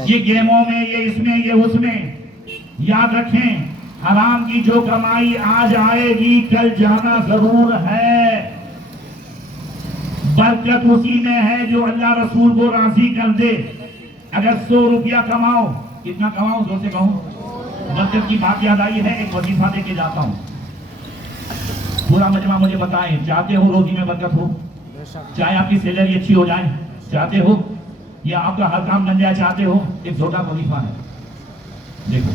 یہ گیموں میں، یہ اس میں، یہ اس میں۔ یاد رکھیں حرام کی جو کمائی آج آئے گی کل جانا ضرور ہے۔ برکت اسی میں ہے جو اللہ رسول کو راضی کر دے۔ اگر 100 روپیہ کماؤ، کتنا کماؤ زور سے کہوں؟ برکت کی بات یاد آئی ہے، ایک وظیفہ دے کے جاتا ہوں، پورا مجمع مجھے بتائیں چاہتے ہو روزی میں برکت ہو؟ چاہے آپ کی سیلری اچھی ہو جائے چاہتے ہو، یا آپ کا ہر کام بن جائے چاہتے ہو؟ ایک چھوٹا وظیفہ ہے، دیکھو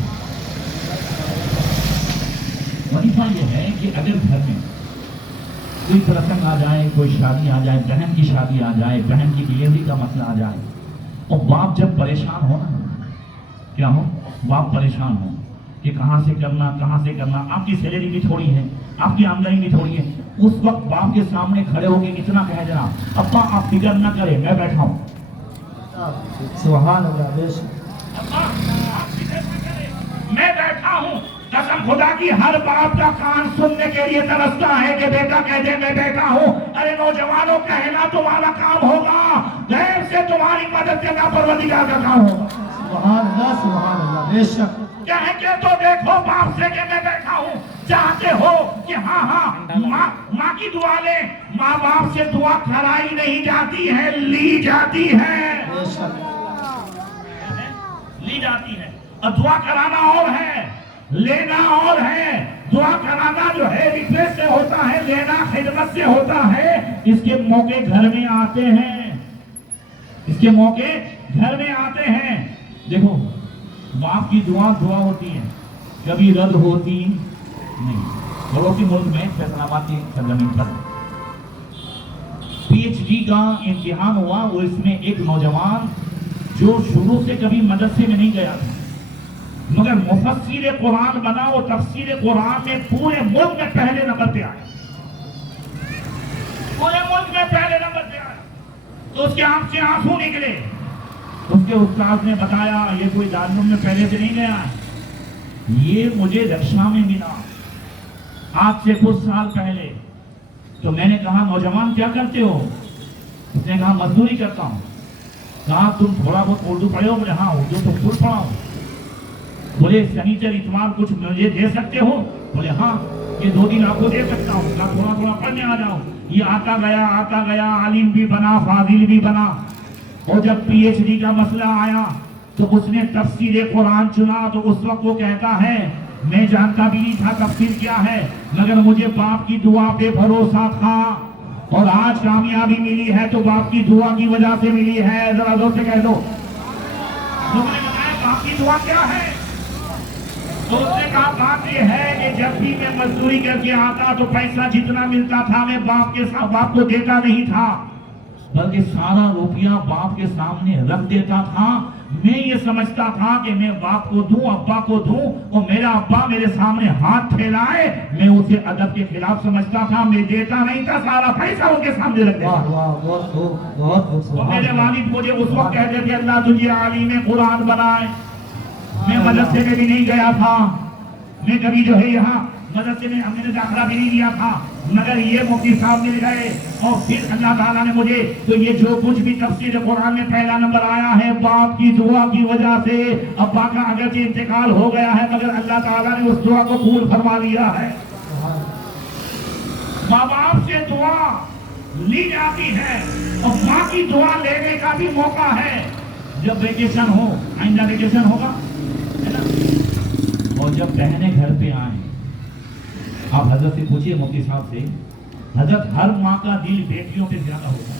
وظیفہ یہ ہے کہ اگر گھر میں کوئی پرسنگ آ جائے، کوئی شادی آ جائے، بہن کی شادی آ جائے، بہن کی ڈلیوری کا مسئلہ آ جائے، اور باپ جب پریشان ہو نا، کیا ہو؟ باپ پریشان ہو کہ کہاں سے کرنا, آپ کی سیلری بھی تھوڑی ہے, آپ کی آمدنی بھی تھوڑی ہے. اس وقت باپ کے سامنے کھڑے ہو کے اتنا کہہ دینا, ابا آپ فکر نہ کریں میں بیٹھا ہوں. سبحان اللہ. بے شک. ابا آپ فکر نہ کریں میں بیٹھا ہوں. قسم خدا کی ہر باپ کا کان سننے کے لیے ترستا ہے کہ بیٹا کہہ دے میں بیٹا ہوں. ارے نوجوانوں, کہنا تمہارا کام ہوگا, غیر سے تمہاری مدد کرنا پروردگار کا کام ہوگا. سبحان اللہ. سبحان اللہ. بے شک. کہہ کے تو دیکھو باپ سے کہ میں بیٹھا ہوں. چاہتے ہو کہ ہاں ماں کی دعا لیں, ماں باپ سے دعا کرائی نہیں جاتی ہے, لی جاتی ہے. بے شک. لی جاتی ہے. اور دعا کرانا اور ہے, لینا اور ہے. دعا کرانا جو ہے ریکویسٹ سے ہوتا ہے, لینا خدمت سے ہوتا ہے. اس کے موقع گھر میں آتے ہیں, اس کے موقع گھر میں آتے ہیں. دیکھو باپ کی دعا ہوتی ہے, کبھی رد ہوتی نہیں. پڑوسی ملک میں فیصل آباد کی سرزمین پر پی ایچ ڈی کا امتحان ہوا. وہ اس میں ایک نوجوان جو شروع سے کبھی مدرسے میں نہیں گیا تھا مگر مفسر قرآن بنا, وہ تفسیر قرآن میں پورے ملک میں پہلے نمبر پہ آیا, پورے ملک میں پہلے نمبر پہ آیا. تو اس کے آنکھ سے آنسو نکلے. اس کے استاد نے بتایا یہ کوئی دارالعلوم میں پہلے سے نہیں گیا, یہ مجھے رکشا میں ملا آج سے کچھ سال پہلے. تو میں نے کہا نوجوان کیا کرتے ہو؟ اس نے کہا مزدوری کرتا ہوں. کہا تم تھوڑا بہت اردو پڑھے ہو؟ بولے ہاں اردو تو فل پڑھا ہوں. بولے سنیچر اتوار کچھ مجھے دے سکتے ہو؟ بولے ہاں یہ 2 دن آپ کو دے سکتا ہوں. کہا تھوڑا تھوڑا پڑھنے آ جاؤ. یہ آتا گیا عالم بھی بنا, فاضل بھی بنا. اور جب پی ایچ ڈی کا مسئلہ آیا تو اس نے تفسیر قرآن چنا. تو اس وقت وہ کہتا ہے میں جانتا بھی نہیں تھا تفسیر کیا ہے, مگر مجھے باپ کی دعا پہ بھروسہ تھا اور آج کامیابی ملی ہے تو باپ کی دعا کی وجہ سے ملی ہے. ذرا زور سے کہہ دو. لوگوں نے بتایا باپ کی دعا کیا ہے؟ تو اس نے کہا بات یہ ہے کہ جب بھی میں مزدوری کر کے آتا تو پیسہ جتنا ملتا تھا میں باپ کو دیتا نہیں تھا, بلکہ سارا روپیہ باپ کے سامنے رکھ دیتا تھا. میں یہ سمجھتا تھا کہ میں باپ کو دوں, ابا کو دوں, اور میرا ابا میرے سامنے ہاتھ پھیلائے میں اسے ادب کے خلاف سمجھتا تھا. میں دیتا نہیں تھا, سارا پیسہ ان کے سامنے رکھ دیتا. میرے والد مجھے اس وقت کہتے تھے اللہ تجھے عالم قرآن بنائے. میں مدرسے میں بھی نہیں گیا تھا, میں کبھی جو ہے یہاں مدرسے میں ہم نے داخلہ بھی نہیں لیا تھا, مگر یہ مفتی صاحب مل گئے اور پھر اللہ تعالیٰ نے مجھے تو یہ جو کچھ بھی تفسیر قرآن میں پہلا نمبر آیا ہے باپ کی دعا کی وجہ سے. ابا کا اگرچہ انتقال ہو گیا ہے مگر اللہ تعالیٰ نے اس دعا کو قبول فرما لیا ہے. ماں باپ سے دعا لی جاتی ہے اور ماں کی دعا لینے کا بھی موقع ہے. جب ویکیشن ہو, آئندہ ویکیشن ہوگا ہے نا, اور جب بہنیں گھر پہ آئیں آپ حضرت سے پوچھئے مفتی صاحب سے, حضرت ہر ماں کا دل بیٹیوں پہ زیادہ ہوتا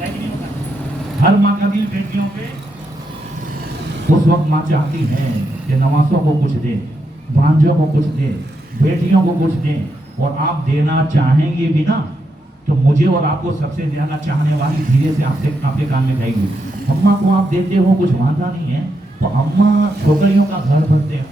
ہے کہ نہیں ہوتا؟ ہر ماں کا دل بیٹیوں پہ. اس وقت ماں چاہتی ہے کہ نواسوں کو کچھ دے, بھانجوں کو کچھ دے, بیٹیوں کو کچھ دے, اور آپ دینا چاہیں گے بھی نا تو مجھے اور آپ کو سب سے زیادہ چاہنے والی دھیرے سے آپ کے کان میں کہے گی اماں کو آپ دیتے ہو کچھ وعدہ نہیں ہے تو اماں چھوکریوں کا گھر بھرتے ہیں,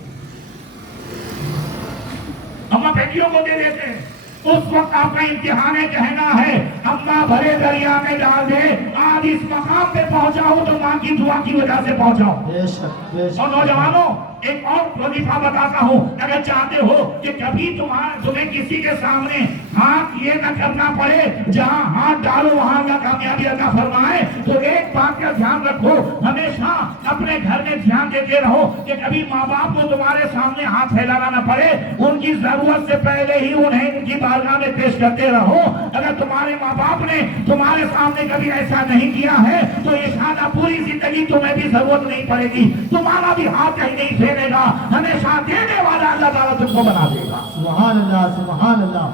اماں بیٹیوں کو دے دیتے ہیں. اس وقت آپ کا امتحان کہنا ہے اماں بھرے دریا میں ڈال دے, آج اس مقام پہ پہنچا ہوں تو ماں کی دعا کی وجہ سے پہنچا ہوں. اور نوجوانوں ایک اور وظیفہ بتاتا ہوں, اگر چاہتے ہو کہ کبھی تمہیں کسی کے سامنے ہاتھ یہ نہ کرنا پڑے, جہاں ہاتھ ڈالو وہاں اللہ کامیابی عطا فرمائے, تو ایک بات کا دھیان رکھو, ہمیشہ اپنے گھر میں دھیان دیتے رہو کہ کبھی ماں باپ کو تمہارے سامنے ہاتھ پھیلانا نہ پڑے. ان کی ضرورت سے پہلے ہی انہیں ان کی بارگاہ میں پیش کرتے رہو. اگر تمہارے ماں باپ نے تمہارے سامنے کبھی ایسا نہیں کیا ہے تو انشاءاللہ پوری زندگی تمہیں بھی ضرورت نہیں پڑے گی, تمہارا بھی ہاتھ کہیں نہیں پھیلے گا, ہمیشہ دینے والا اللہ تعالیٰ تم کو بنا دے گا. سبحان اللہ. سبحان اللہ.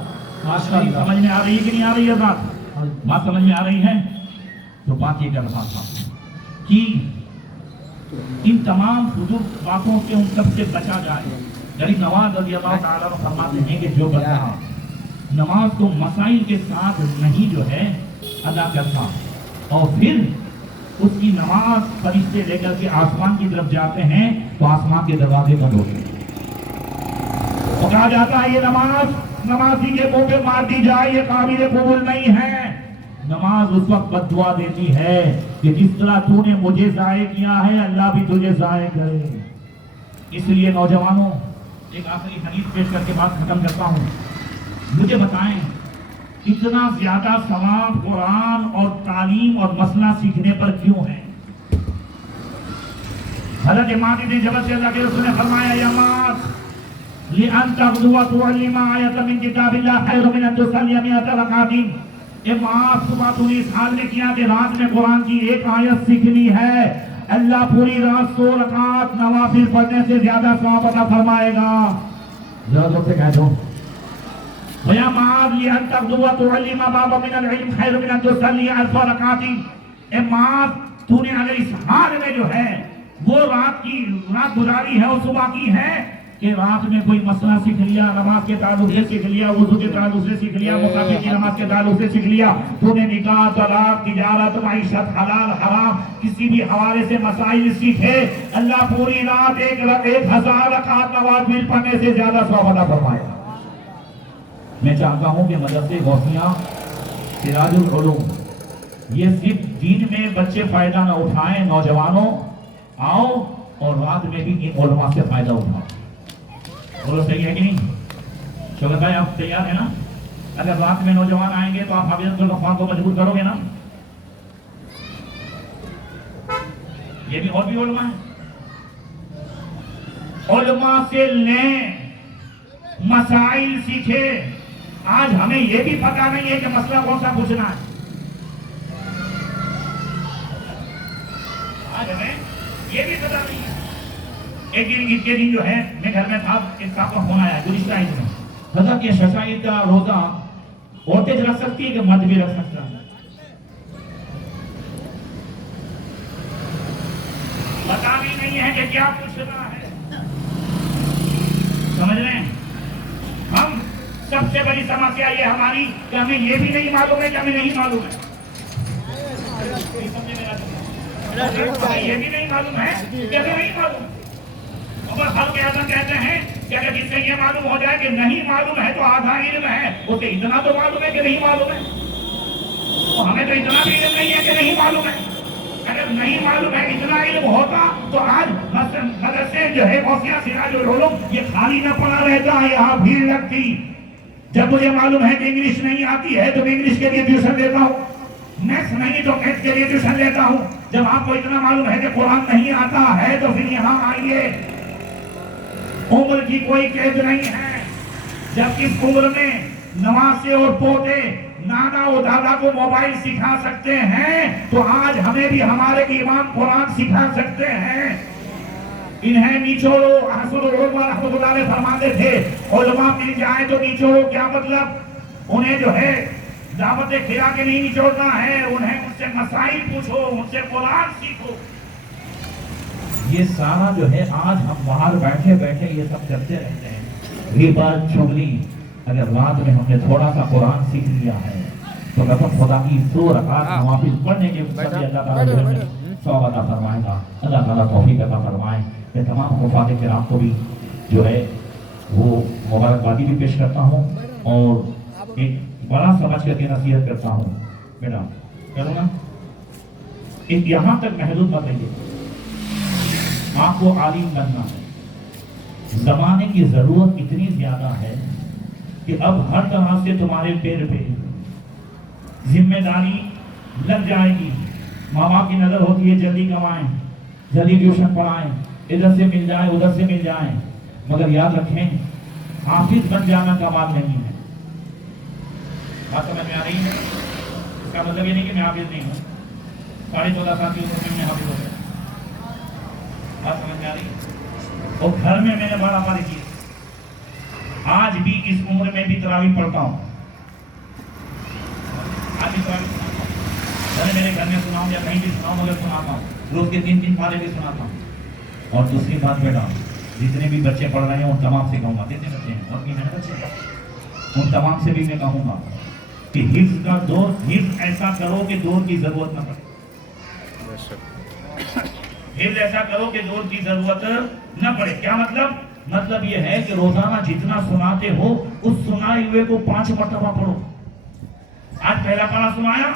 سمجھ میں آ رہی ہے کہ نہیں آ رہی ہے بات سمجھ میں آ رہی ہے؟ تو بات یہ کر رہا تھا کہ ان تمام بزرگ باتوں سے ان سب سے بچا جائے. غریب نواز رضی اللہ تعالیٰ عنہ فرماتے ہیں کہ جو بندہ نماز کو مسائل کے ساتھ نہیں جو ہے ادا کرتا اور پھر اس کی نماز فرشتے لے کر کے آسمان کی طرف جاتے ہیں تو آسمان کے دروازے بند ہوتے ہیں. تو کہا جاتا ہے یہ نماز نمازی کے منہ پہ مار دی جائے یہ قابل قبول نہیں ہے. نماز اس وقت بد دعا دیتی ہے کہ جس طرح تو نے مجھے ضائع کیا ہے اللہ بھی تجھے ضائع کرے. اس لیے نوجوانوں ایک آخری حدیث پیش کر کے بات ختم کرتا ہوں. مجھے بتائیں اتنا زیادہ ثواب قرآن اور تعلیم اور مسئلہ سیکھنے پر کیوں ہے؟ حضرت معاذ بن جبل سے اللہ کے رسول نے فرمایا یا معاذ لأن تغدو وتعلم آیۃ من کتاب اللہ خیر من ان تصلی 100 رکعۃ. اے معاذ صبح تو نے اس حال میں کیا کہ رات میں قرآن کی ایک آیت سیکھنی ہے اللہ پوری رات 100 رکعت نوافل پڑھنے سے زیادہ ثواب عطا فرمائے گا. ذرا زور سے کہہ دو یا معاذ لأن تغدو وتعلم بابا من العلم خیر من ان تصلی 1000 رکعۃ. اے معاذ تو نے اگر اس حال میں جو ہے وہ رات گزاری ہے اور صبح کی ہے کہ رات میں کوئی مسئلہ سیکھ لیا نماز کے تعلق سے سیکھ لیا وضو کے تعلق سے سیکھ لیا مسافر کی نماز کے تعلق سے سیکھ لیا تو نے نکاح طلاق تجارت معیشت حلال حرام کسی بھی حوالے سے مسائل سیکھے اللہ پوری رات 1000 رکعت نوافل پڑھنے سے زیادہ ثواب عطا فرمائے. میں چاہتا ہوں کہ مدرسے غوثیہ سراج العلوم یہ صرف دین میں بچے فائدہ نہ اٹھائیں. نوجوانوں آؤ اور رات میں بھی ان علماء سے فائدہ اٹھاؤ. بولو صحیح ہے کہ نہیں؟ شوکت بھائی آپ تیار ہیں نا؟ اگر رات میں نوجوان آئیں گے تو آپ حافظ عبدالغفار کو مجبور کرو گے نا؟ یہ بھی اور بھی علماء ہیں. علماء سے لیں مسائل سیکھے. آج ہمیں یہ بھی پتا نہیں ہے کہ مسئلہ کون سا پوچھنا ہے. آج ہمیں یہ بھی پتا نہیں ہے. ایک دن عید کے دن جو ہے میں گھر میں تھا ایک صاحب کا فون آیا گزشتہ عید میں حضرت یہ ششاعید کا روزہ عورتیں رکھ سکتی ہے کہ مرد بھی رکھ سکتا ہے؟ پتا بھی نہیں ہے کہ کیا پوچھنا ہے. سمجھ رہے ہیں؟ ہم سب سے بڑی سمسیا یہ ہماری کہ ہمیں یہ بھی نہیں معلوم ہے کہ ہمیں نہیں معلوم ہے. یہ بھی نہیں معلوم ہے کہ ہمیں نہیں معلوم. اور خلق اعظم کہتے ہیں کہ اگر جس سے یہ معلوم ہو جائے کہ نہیں معلوم ہے تو آدھا علم ہے اسے اتنا تو معلوم ہے کہ نہیں معلوم ہے. ہمیں تو اتنا بھی علم نہیں ہے کہ نہیں معلوم ہے. اگر نہیں معلوم ہے اتنا علم ہوتا تو آج مدرسے جو ہے غوثیہ سراج العلوم یہ خالی نہ پڑا رہتا یہاں بھیڑ لگتی. جب مجھے معلوم ہے کہ انگلش نہیں آتی ہے تو میں انگلش کے لیے ٹیوشن لیتا ہوں. میتھس نہیں تو میتھس کے لیے ٹیوشن لیتا ہوں. جب آپ کو اتنا معلوم ہے کہ قرآن نہیں آتا ہے تو پھر یہاں آئیے. عمر کی کوئی قید نہیں ہے. جب اس عمر میں نواسے اور پوتے نانا اور دادا کو موبائل سکھا سکتے ہیں تو آج ہمیں بھی ہمارے امام قرآن سکھا سکتے ہیں. انہیں نیچوڑو. حسن العلماء رحمۃ اللہ علیہ فرماتے تھے علماء مل جائیں تو نیچوڑو. کیا مطلب؟ انہیں جو ہے دعوت کھلا کے نہیں نچوڑنا ہے. انہیں ان سے مسائل پوچھو ان سے قرآن سیکھو. یہ سارا جو ہے آج ہم باہر بیٹھے بیٹھے یہ سب کرتے رہتے ہیں. غیبت چغلی. اگر رات میں ہم نے تھوڑا سا قرآن سیکھ لیا ہے تو قسم خدا کی 100 رکعت نوافل پڑھنے کے صدقے اللہ تعالیٰ ثواب عطا فرمائے گا. اللہ تعالیٰ توفیق عطا فرمائے. میں تمام حفاظ کرام کو بھی جو ہے وہ مبارکبادی بھی پیش کرتا ہوں اور ایک بڑا سمجھ کر کے نصیحت کرتا ہوں. بیٹا کروں نا ایک یہاں تک محدود مت رہیے. آپ کو عالم بننا ہے. زمانے کی ضرورت اتنی زیادہ ہے کہ اب ہر طرح سے تمہارے پیر پہ ذمہ داری لگ جائے گی. ماں باپ کی نظر ہوتی ہے جلدی کمائیں جلدی ٹیوشن پڑھائیں ادھر سے مل جائیں ادھر سے مل جائیں. مگر یاد رکھیں حافظ بن جانا کمال نہیں ہے. بات سمجھ میں آ رہی ہے؟ اس کا مطلب یہ نہیں کہ میں حافظ نہیں ہوں. 14.5 سال کی عمر میں حافظ ہو گیا. بات سمجھ میں آ رہی ہے؟ اور گھر میں نے بڑا فرض کیا. آج بھی اس عمر میں بھی تراویح پڑھتا ہوں. آج بھی تراویح میرے گھر میں سناؤں یا کہیں بھی سناؤں مگر سناتا ہوں. روز کے 3 پارے بھی سناتا ہوں. اور دوسری بات بیٹا جتنے بھی بچے پڑھ رہے ہیں ان تمام سے کہوں گا جتنے بچے ہیں اور بھی ہیں بچے ان تمام سے بھی میں کہوں گا کہ حفظ کا دور حفظ ایسا کرو کہ دور کی ضرورت نہ پڑے. حفظ ایسا کرو کہ زور کی ضرورت نہ پڑے. کیا مطلب؟ مطلب یہ ہے کہ روزانہ جتنا سناتے ہو اس سنائے ہوئے کو 5 مرتبہ پڑھو. آج پہلا پارا سنایا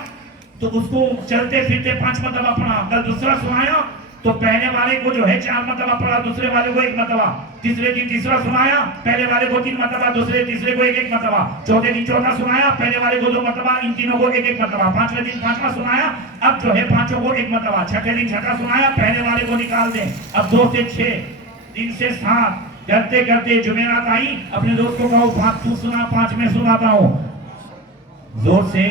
تو اس کو چلتے پھرتے 5 مرتبہ پڑھا. کل دوسرا سنایا تو پہلے والے کو جو ہے 4 مرتبہ پڑھا, دوسرے والے کو 1 مرتبہ. تیسرے دن تیسرا سنایا, پہلے والے کو 3 مرتبہ, دوسرے تیسرے کو 1 مرتبہ. چوتھے دن چوتھا سنایا, پہلے والے کو 2 مرتبہ, ان تینوں کو 1 مرتبہ. پانچویں دن پانچواں سنایا, اب جو ہے پانچوں کو 1 مرتبہ. چھٹے دن چھٹا سنایا, پہلے والے کو نکال دیں. اب 2 سے 6, 3 سے 7 کرتے کرتے جمعرات آئی, اپنے دوست کو کہو 5 تو سنا, 5 میں سناتا ہوں. زور سے.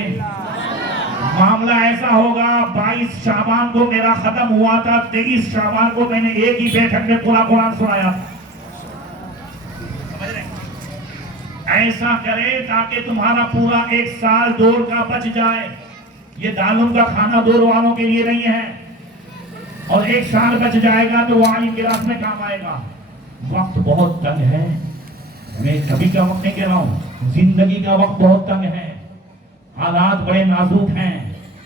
معاملہ ایسا ہوگا, 22 شعبان کو میرا ختم ہوا تھا, 23 شعبان کو میں نے ایک ہی بیٹھک میں پورا قرآن سنایا. ایسا کرے تاکہ تمہارا پورا 1 سال دور کا بچ جائے. یہ دالوں کا کھانا دور والوں کے لیے نہیں ہے, اور 1 سال بچ جائے گا تو وہ عالم گلاس میں کام آئے گا. وقت بہت تنگ ہے, میں کبھی کا وقت نہیں کہہ رہا ہوں, زندگی کا وقت بہت تنگ ہے. حالات بڑے نازک ہیں,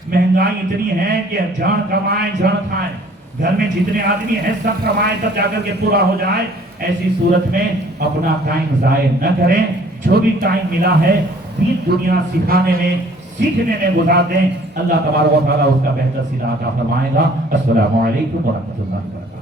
مہنگائی اتنی ہے کہ جان کمائیں جان کھائیں. گھر میں جتنے آدمی ہیں سب کمائیں تب جا کر کے پورا ہو جائے. ایسی صورت میں اپنا ٹائم ضائع نہ کریں. جو بھی ٹائم ملا ہے دین دنیا سکھانے میں سیکھنے میں گزار دیں. اللہ تبارک و تعالیٰ اس کا بہتر صلاح عطا فرمائے گا. السلام علیکم ورحمۃ اللہ وبرکاتہ.